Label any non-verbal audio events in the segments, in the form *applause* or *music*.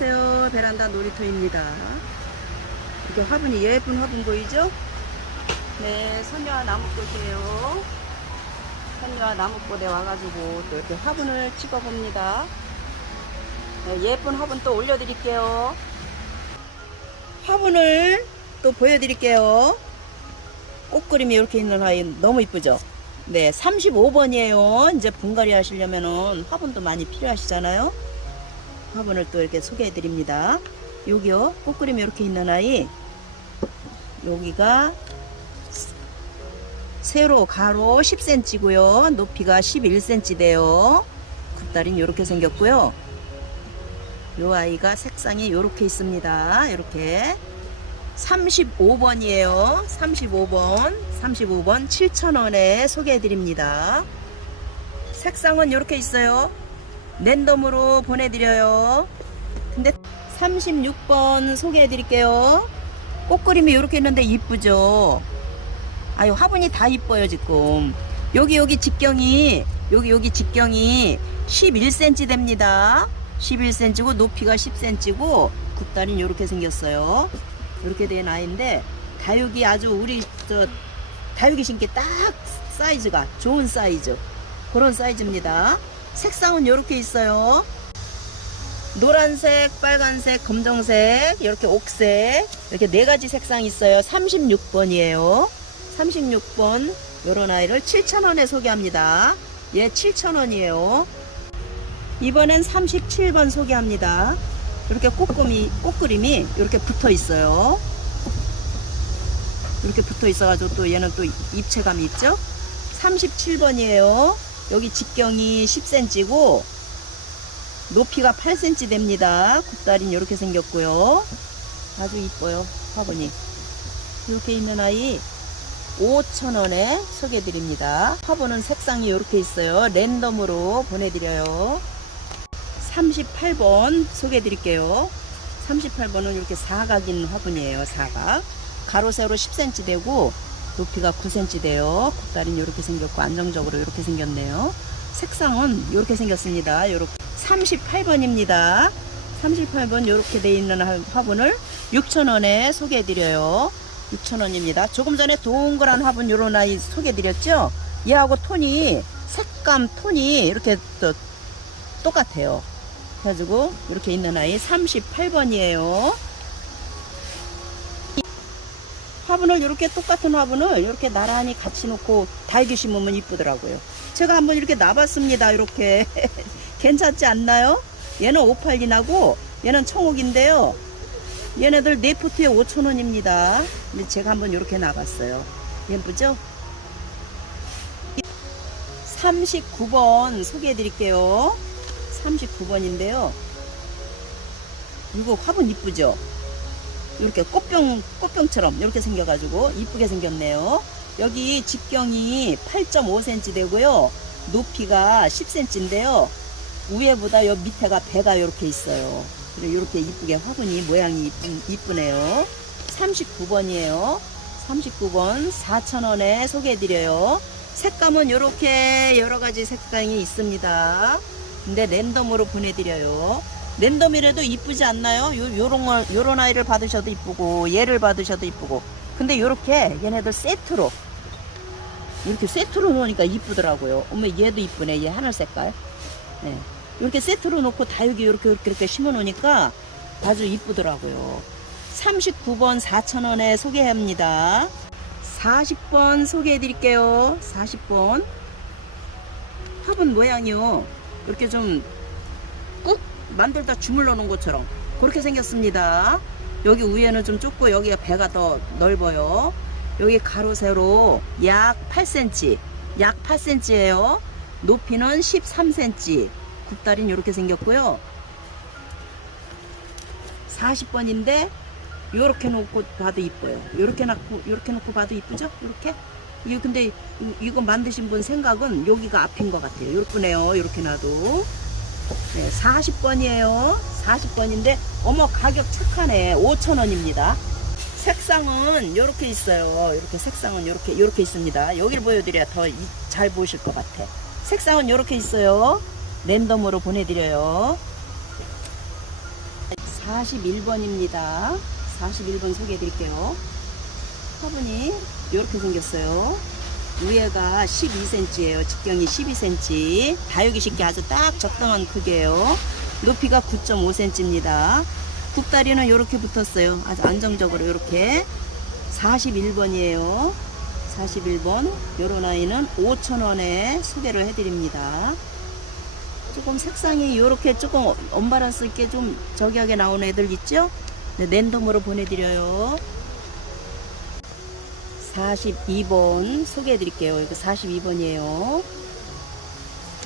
안녕하세요. 베란다 놀이터입니다. 이렇게 화분이 예쁜 화분 보이죠? 네, 선녀와 나무꽃이에요. 선녀와 나무꽃에 와가지고 또 이렇게 화분을 찍어 봅니다. 네, 예쁜 화분 또 올려 드릴게요. 화분을 또 보여 드릴게요. 꽃그림이 이렇게 있는 아이 너무 이쁘죠? 네, 35번이에요. 이제 분갈이 하시려면은 화분도 많이 필요하시잖아요. 화분을 또 이렇게 소개해 드립니다. 여기요, 꽃그림이 이렇게 있는 아이. 여기가 세로 가로 10cm고요. 높이가 11cm 돼요. 굽다리는 이렇게 생겼고요. 요 아이가 색상이 이렇게 있습니다. 이렇게 35번이에요. 35번, 35번 7,000원에 소개해 드립니다. 색상은 이렇게 있어요. 랜덤으로 보내드려요. 근데 36번 소개해 드릴게요. 꽃그림이 이렇게 있는데 이쁘죠? 아유, 화분이 다 이뻐요, 지금. 여기, 여기 직경이, 여기, 여기 직경이 11cm 됩니다. 11cm고, 높이가 10cm고, 굽다리는 이렇게 생겼어요. 이렇게 된 아이인데, 다육이 아주 우리, 저, 다육이 신기 딱 사이즈가 좋은 사이즈. 그런 사이즈입니다. 색상은 이렇게 있어요. 노란색, 빨간색, 검정색, 이렇게 옥색, 이렇게 네 가지 색상이 있어요. 36번이에요. 36번, 요런 아이를 7,000원에 소개합니다. 얘 7,000원이에요. 이번엔 37번 소개합니다. 이렇게 꽃그림이, 꽃그림이 이렇게 붙어 있어요. 이렇게 붙어 있어가지고 또 얘는 또 입체감이 있죠? 37번이에요. 여기 직경이 10cm고, 높이가 8cm 됩니다. 굽다리는 이렇게 생겼고요. 아주 이뻐요. 화분이. 이렇게 있는 아이 5,000원에 소개해드립니다. 화분은 색상이 이렇게 있어요. 랜덤으로 보내드려요. 38번 소개해드릴게요. 38번은 이렇게 사각인 화분이에요. 사각. 가로 세로 10cm 되고 높이가 9cm 돼요. 굽다리는 이렇게 생겼고 안정적으로 이렇게 생겼네요. 색상은 이렇게 생겼습니다. 이렇게 38번입니다. 38번 이렇게 돼 있는 화분을 6,000원에 소개해 드려요. 6,000원입니다. 조금 전에 동그란 화분 요런 아이 소개해 드렸죠? 얘하고 톤이 색감 톤이 이렇게 또 똑같아요. 그래가지고 이렇게 있는 아이 38번이에요. 화분을 이렇게 똑같은 화분을 이렇게 나란히 같이 놓고 달기 심으면 이쁘더라고요. 제가 한번 이렇게 놔봤습니다. 이렇게 *laughs* 괜찮지 않나요? 얘는 오팔린하고 얘는 청옥인데요. 얘네들 네 포트에 5,000원입니다. 근데 제가 한번 이렇게 놔봤어요. 예쁘죠? 39번 소개해 드릴게요. 39번인데요. 이거 화분 이쁘죠? 이렇게 꽃병, 꽃병처럼 이렇게 생겨가지고 이쁘게 생겼네요. 여기 직경이 8.5cm 되고요. 높이가 10cm인데요. 위에보다 요 밑에가 배가 이렇게 있어요. 그리고 이렇게 이쁘게 화분이 모양이 이쁘네요. 39번이에요. 39번 4,000원에 소개해드려요. 색감은 이렇게 여러 가지 색감이 있습니다. 근데 랜덤으로 보내드려요. 랜덤이라도 이쁘지 않나요? 요, 요런 걸, 요런 아이를 받으셔도 이쁘고, 얘를 받으셔도 이쁘고. 근데 요렇게 얘네들 세트로, 이렇게 세트로 놓으니까 이쁘더라고요. 어머, 얘도 이쁘네. 얘 하늘 색깔. 네. 이렇게 세트로 놓고 다육이 이렇게, 이렇게, 이렇게 심어 놓으니까 아주 이쁘더라고요. 39번 4,000원에 소개합니다. 40번 소개해 드릴게요. 40번. 화분 모양이요. 이렇게 좀 꾹 만들다 주물러 놓은 것처럼 그렇게 생겼습니다. 여기 위에는 좀 좁고 여기가 배가 더 넓어요. 여기 가로 세로 약 8cm, 약 8cm예요. 높이는 13cm. 굽다리는 이렇게 생겼고요. 40번인데 이렇게 놓고 봐도 이뻐요. 이렇게 놓고 이렇게 놓고 봐도 이쁘죠? 이렇게. 이거 근데 이- 이거 만드신 분 생각은 여기가 앞인 것 같아요. 이렇게네요. 이렇게 놔도. 네, 40번이에요. 40번인데 어머 가격 착하네. 5,000원입니다. 색상은 이렇게 있어요. 이렇게 색상은 이렇게 이렇게 있습니다. 여기를 보여드려야 더 잘 보이실 것 같아. 색상은 이렇게 있어요. 랜덤으로 보내드려요. 41번입니다. 41번 소개해 드릴게요. 화분이 이렇게 생겼어요. 위에가 12cm예요. 직경이 12cm. 다육이 쉽게 아주 딱 적당한 크기예요. 높이가 9.5cm입니다. 굽다리는 이렇게 붙었어요. 아주 안정적으로 이렇게 41번이에요. 41번 요런 아이는 5,000원에 소개를 해드립니다. 조금 색상이 이렇게 조금 언바란스 있게 좀 저기하게 나오는 애들 있죠? 네, 랜덤으로 보내드려요. 42번 소개해 드릴게요. 이거 42번이에요.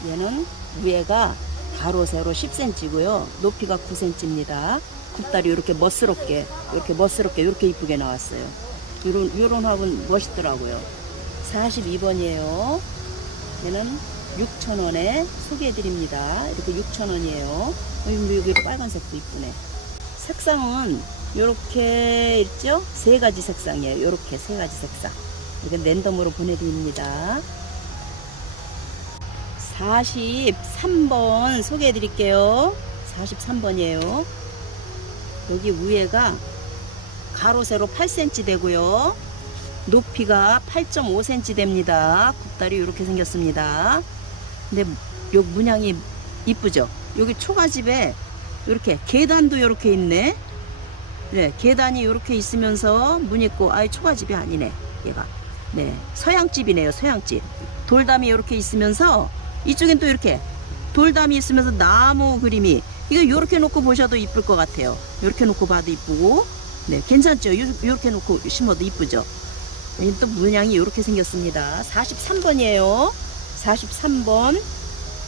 얘는 위에가 가로 세로 10cm고요. 높이가 9cm입니다. 굽다리 이렇게 멋스럽게 이렇게 멋스럽게 이렇게 이쁘게 나왔어요. 요런 요런 화분 멋있더라고요. 42번이에요. 얘는 6,000원에 소개해 드립니다. 이렇게 6,000원이에요. 여기 빨간색도 이쁘네. 색상은 이렇게 있죠? 세 가지 색상이에요. 이렇게 세 가지 색상. 이건 랜덤으로 보내드립니다. 43번 소개해 드릴게요. 43번이에요. 여기 위에가 가로 세로 8cm 되고요. 높이가 8.5cm 됩니다. 굽다리 이렇게 생겼습니다. 근데 요 문양이 이쁘죠? 여기 초가집에 이렇게 계단도 이렇게 있네. 네, 계단이 이렇게 있으면서 문 있고 아예 초가집이 아니네. 얘가. 네, 서양집이네요. 서양집. 돌담이 이렇게 있으면서 이쪽엔 또 이렇게 돌담이 있으면서 나무 그림이 이거 이렇게 놓고 보셔도 이쁠 것 같아요. 이렇게 놓고 봐도 이쁘고. 네, 괜찮죠? 이렇게 놓고 심어도 이쁘죠? 여기 또 문양이 이렇게 생겼습니다. 43번이에요. 43번.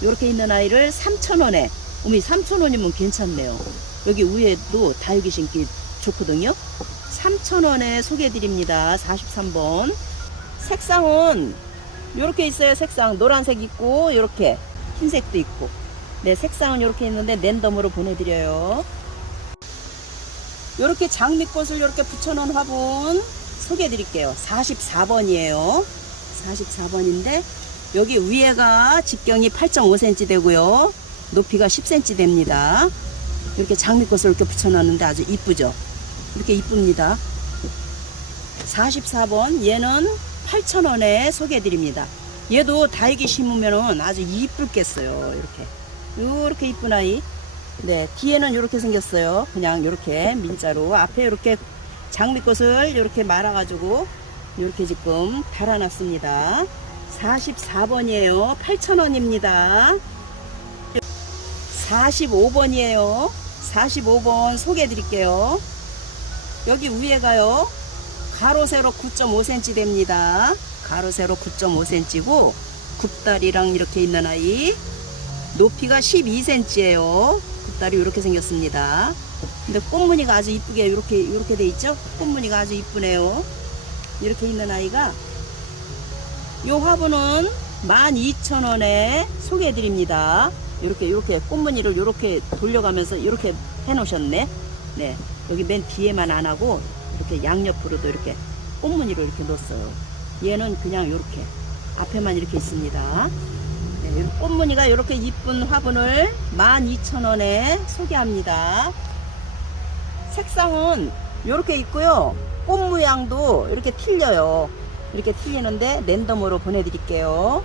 이렇게 있는 아이를 3,000원에. 어머니 3,000원이면 괜찮네요. 여기 위에도 다육이 신기 좋거든요. 3,000원에 소개해드립니다. 43번. 색상은 이렇게 있어요. 색상. 노란색 있고, 이렇게 흰색도 있고. 네, 색상은 이렇게 있는데 랜덤으로 보내드려요. 이렇게 장미꽃을 이렇게 붙여놓은 화분 소개해드릴게요. 44번이에요. 44번인데 여기 위에가 직경이 8.5cm 되고요. 높이가 10cm 됩니다. 이렇게 장미꽃을 이렇게 붙여놨는데 아주 이쁘죠? 이렇게 이쁩니다. 44번 얘는 8,000원에 소개해드립니다. 얘도 다육이 심으면 아주 이쁠겠어요. 이렇게 이렇게 이쁜 아이. 네 뒤에는 이렇게 생겼어요. 그냥 이렇게 민자로 앞에 이렇게 장미꽃을 이렇게 말아가지고 이렇게 지금 달아놨습니다. 44번이에요. 8,000원입니다. 45번이에요. 45번 소개해 드릴게요. 여기 위에가요. 가로 세로 9.5cm 됩니다. 가로 세로 9.5cm고 굽다리랑 이렇게 있는 아이 높이가 12cm예요. 굽다리 이렇게 생겼습니다. 근데 꽃무늬가 아주 이쁘게 이렇게 이렇게 돼 있죠? 꽃무늬가 아주 이쁘네요. 이렇게 있는 아이가 요 화분은 12,000원에 소개해 드립니다. 이렇게 이렇게 꽃무늬를 이렇게 돌려가면서 이렇게 해 놓으셨네. 네. 여기 맨 뒤에만 안 하고 이렇게 양옆으로도 이렇게 꽃무늬를 이렇게 넣었어요. 얘는 그냥 이렇게 앞에만 이렇게 있습니다. 네, 이 꽃무늬가 이렇게 이쁜 화분을 12,000원에 소개합니다. 색상은 이렇게 있고요. 꽃 모양도 이렇게 틀려요. 이렇게 틀리는데 랜덤으로 보내드릴게요.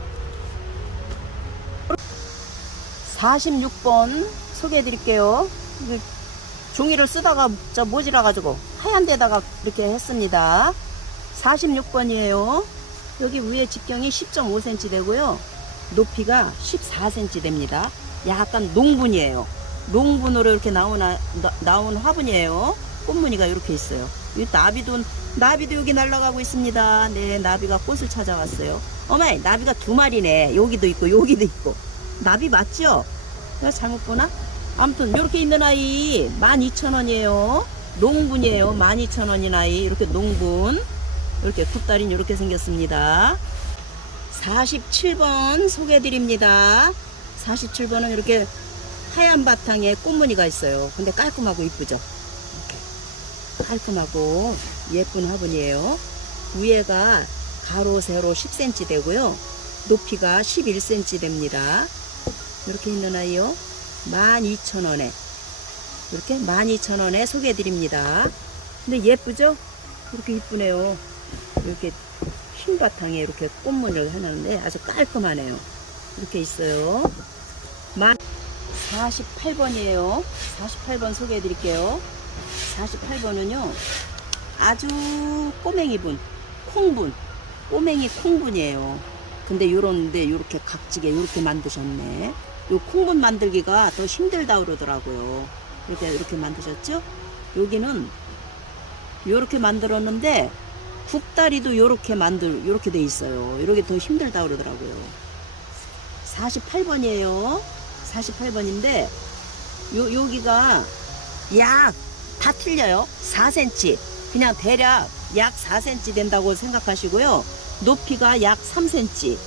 46번 소개해드릴게요. 종이를 쓰다가 저 모지라가지고 하얀 데다가 이렇게 했습니다. 46번이에요. 여기 위에 직경이 10.5cm 되고요. 높이가 14cm 됩니다. 약간 농분이에요. 농분으로 이렇게 나온, 나온 화분이에요. 꽃무늬가 이렇게 있어요. 이 나비도, 나비도 여기 날아가고 있습니다. 네, 나비가 꽃을 찾아왔어요. 어머니, 나비가 두 마리네. 여기도 있고, 여기도 있고. 나비 맞죠? 내가 잘못 보나? 아무튼, 이렇게 있는 아이 12,000원이에요. 농분이에요. 12,000원인 아이. 이렇게 농분. 이렇게 굽다리는 이렇게 생겼습니다. 47번 소개해드립니다. 47번은 이렇게 하얀 바탕에 꽃무늬가 있어요. 근데 깔끔하고 이쁘죠? 깔끔하고 예쁜 화분이에요. 위에가 가로 세로 10cm 되고요. 높이가 11cm 됩니다. 이렇게 있는 아이요. 12,000원에 이렇게 12,000원에 소개해 드립니다. 근데 예쁘죠? 이렇게 이쁘네요. 이렇게 흰 바탕에 이렇게 꽃무늬를 해놨는데 아주 깔끔하네요. 이렇게 있어요. 만 48번이에요. 48번 소개해 드릴게요. 48번은요. 아주 꼬맹이분, 콩분, 꼬맹이 콩분이에요. 근데 요런데 요렇게 각지게 요렇게 만드셨네. 요 콩분 만들기가 더 힘들다 그러더라고요. 이렇게 이렇게 만드셨죠? 여기는 요렇게 만들었는데 국다리도 요렇게 만들 요렇게 돼 있어요. 이렇게 더 힘들다 그러더라고요. 48번이에요. 48번인데 요 여기가 약 다 틀려요. 4cm. 그냥 대략 약 4cm 된다고 생각하시고요. 높이가 약 3cm.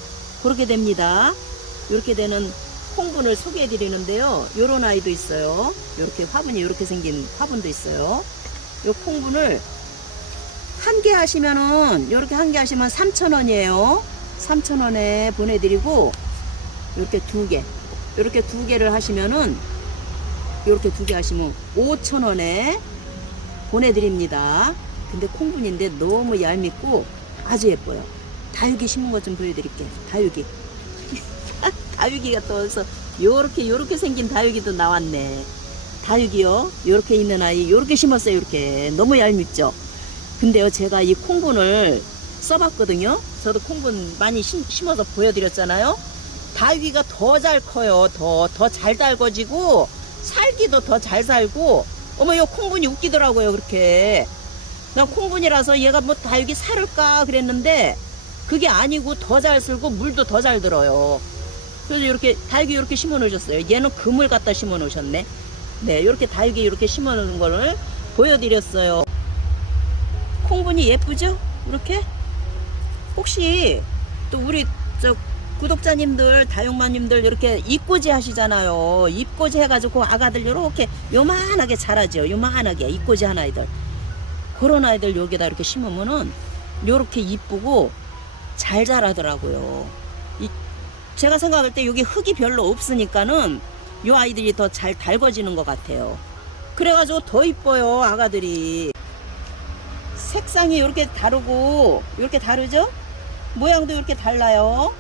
그렇게 됩니다. 이렇게 되는 콩분을 소개해 드리는데요. 요런 아이도 있어요. 이렇게 화분이 이렇게 생긴 화분도 있어요. 요 콩분을 한 개 하시면은 이렇게 한 개 하시면 3,000원이에요. 3,000원에 보내 드리고 이렇게 두 개, 이렇게 두 개를 하시면은 이렇게 두 개 하시면 5,000원에 보내 드립니다. 근데 콩분인데 너무 얄밉고 아주 예뻐요. 다육이 심은 것 좀 보여드릴게요. 다육이. 다육이가 떠서 요렇게 요렇게 생긴 다육이도 나왔네. 다육이요. 요렇게 있는 아이 요렇게 심었어요. 요렇게 너무 얄밉죠. 근데요 제가 이 콩분을 써봤거든요. 저도 콩분 많이 심, 심어서 보여드렸잖아요. 다육이가 더 잘 커요. 더 더 잘 달궈지고 살기도 더 잘 살고 어머 요 콩분이 웃기더라고요. 그렇게 난 콩분이라서 얘가 뭐 다육이 살을까 그랬는데 그게 아니고 더 잘 쓸고 물도 더 잘 들어요. 그래서 이렇게 다육이 이렇게 심어 놓으셨어요. 얘는 금을 갖다 심어 놓으셨네. 네, 이렇게 다육이 이렇게 심어 놓은 거를 보여드렸어요. 콩분이 예쁘죠? 이렇게? 혹시 또 우리 저 구독자님들, 다육마님들 이렇게 입꼬지 하시잖아요. 입꼬지 해가지고 아가들 이렇게 요만하게 자라죠. 요만하게 입꼬지 한 아이들. 그런 아이들 여기다 이렇게 심으면은 요렇게 이쁘고 잘 자라더라고요. 이- 제가 생각할 때 여기 흙이 별로 없으니까는 요 아이들이 더 잘 달궈지는 것 같아요. 그래가지고 더 이뻐요, 아가들이. 색상이 이렇게 다르고, 이렇게 다르죠? 모양도 이렇게 달라요.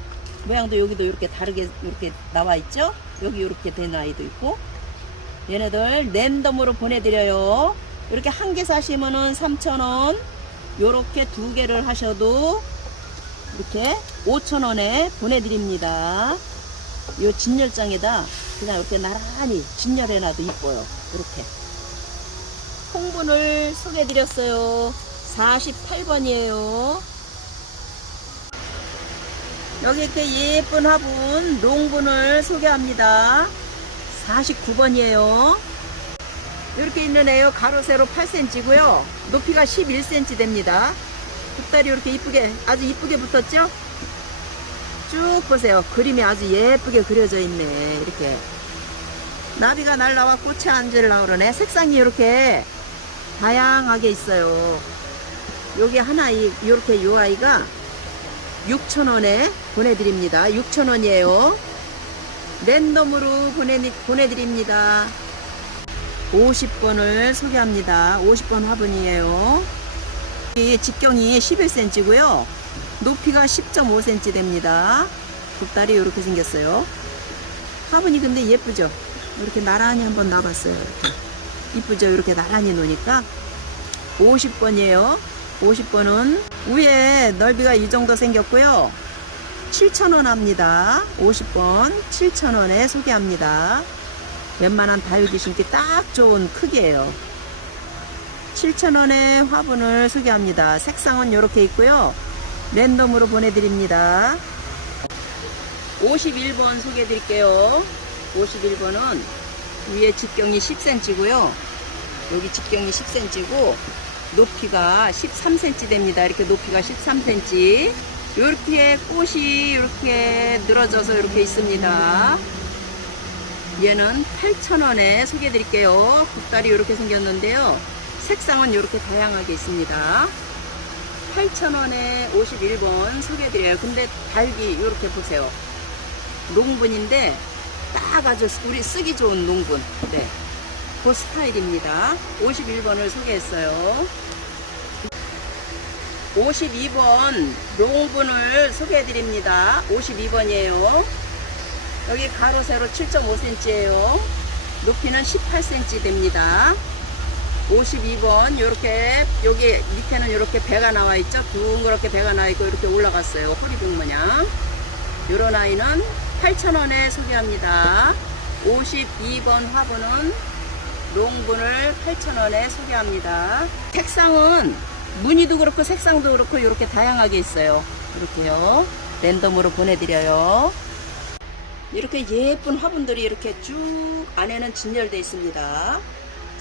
모양도 여기도 이렇게 다르게 이렇게 나와 있죠? 여기 이렇게 된 아이도 있고. 얘네들 랜덤으로 보내드려요. 이렇게 한 개 사시면은 3,000원. 요렇게 두 개를 하셔도 이렇게 5,000원에 보내드립니다. 요 진열장에다 그냥 이렇게 나란히 진열해놔도 이뻐요. 이렇게. 콩분을 소개해드렸어요. 48번이에요. 여기 이렇게 예쁜 화분, 롱분을 소개합니다. 49번이에요. 이렇게 있는 애요. 가로 세로 8cm고요. 높이가 11cm 됩니다. 붓다리 이렇게 이쁘게, 아주 이쁘게 붙었죠? 쭉 보세요. 그림이 아주 예쁘게 그려져 있네. 이렇게. 나비가 날라와 꽃에 앉으려고 그러네. 색상이 이렇게 다양하게 있어요. 여기 하나, 이, 요렇게 요 아이가 6,000원에 보내드립니다. 6,000원이에요. 랜덤으로 보내, 보내드립니다. 50번을 소개합니다. 50번 화분이에요. 이 직경이 11cm고요. 높이가 10.5cm 됩니다. 굽다리 이렇게 생겼어요. 화분이 근데 예쁘죠? 이렇게 나란히 한번 놔봤어요. 이렇게. 이쁘죠? 이렇게 나란히 놓으니까 50번이에요. 50번은 위에 넓이가 이 정도 생겼고요. 7,000원 합니다. 50번 7,000원에 소개합니다. 웬만한 다육이 심기 딱 좋은 크기예요. 7,000원에 화분을 소개합니다. 색상은 이렇게 있고요. 랜덤으로 보내드립니다. 51번 소개해드릴게요. 51번은 위에 직경이 10cm고요. 여기 직경이 10cm고 높이가 13cm 됩니다. 이렇게 높이가 13cm. 이렇게 꽃이 이렇게 늘어져서 이렇게 있습니다. 얘는 8,000원에 소개해 드릴게요. 국다리 이렇게 생겼는데요. 색상은 이렇게 다양하게 있습니다. 8,000원에 51번 소개해 드려요. 근데 달기 이렇게 보세요. 농분인데 딱 아주 우리 쓰기 좋은 농분. 네. 그 스타일입니다. 51번을 소개했어요. 52번 롱분을 소개해 드립니다. 52번이에요. 여기 가로 세로 7.5cm예요. 높이는 18cm 됩니다. 52번 이렇게 여기 밑에는 이렇게 배가 나와 있죠. 둥그렇게 배가 나와 있고 이렇게 올라갔어요. 허리봉 모양. 요런 아이는 8,000원에 소개합니다. 52번 화분은 롱분을 8,000원에 소개합니다. 색상은 무늬도 그렇고 색상도 그렇고 이렇게 다양하게 있어요. 이렇게요. 랜덤으로 보내드려요. 이렇게 예쁜 화분들이 이렇게 쭉 안에는 진열되어 있습니다.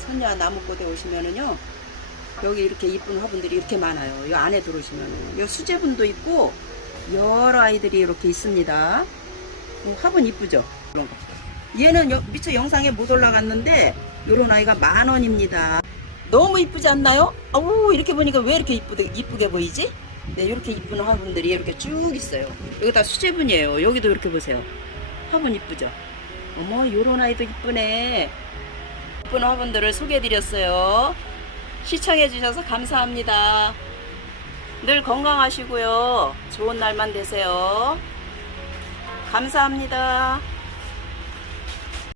선녀 나무꽃에 오시면은요. 여기 이렇게 이쁜 화분들이 이렇게 많아요. 이 안에 들어오시면은. 이 수제분도 있고 여러 아이들이 이렇게 있습니다. 이 화분 이쁘죠? 이런 거. 얘는 여- 미처 영상에 못 올라갔는데 요런 아이가 만 원입니다. 너무 이쁘지 않나요? 아우 이렇게 보니까 왜 이렇게 이쁘게, 이쁘게 보이지? 네, 이렇게 이쁜 화분들이 이렇게 쭉 있어요. 이거 다 수제분이에요. 여기도 이렇게 보세요. 화분 이쁘죠? 어머 요런 아이도 이쁘네. 이쁜 화분들을 소개해드렸어요. 시청해주셔서 감사합니다. 늘 건강하시고요. 좋은 날만 되세요. 감사합니다.